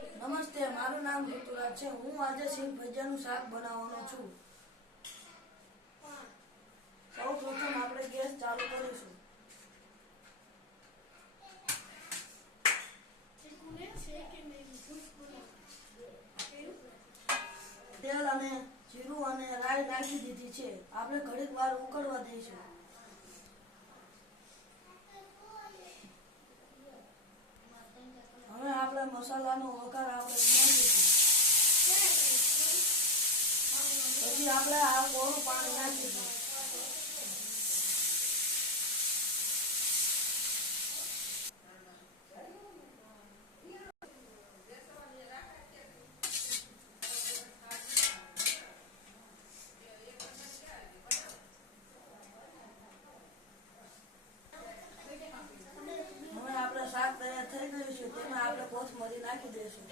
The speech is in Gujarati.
નમસ્તે, મારું નામ ઋતુરાજ છે. હું આજે સિંગ ભજીયાનું શાક બનાવવાનો છું. સૌ પ્રથમ આપણે ગેસ ચાલુ કરીશું. તેલ અને જીરું અને રાઈ નાખી દીધી છે. આપણે ઘડીક વાર ઉકળવા દઈશું. હવે આપણે મસાલાનો વઘાર નાખીશું. પછી આપણે આ કોરું પાણી નાખીશું. હવે આપણે શાક તૈયાર થઈ ગયું છે. તેમાં આપણે કોથમરી નાખી દઈશું.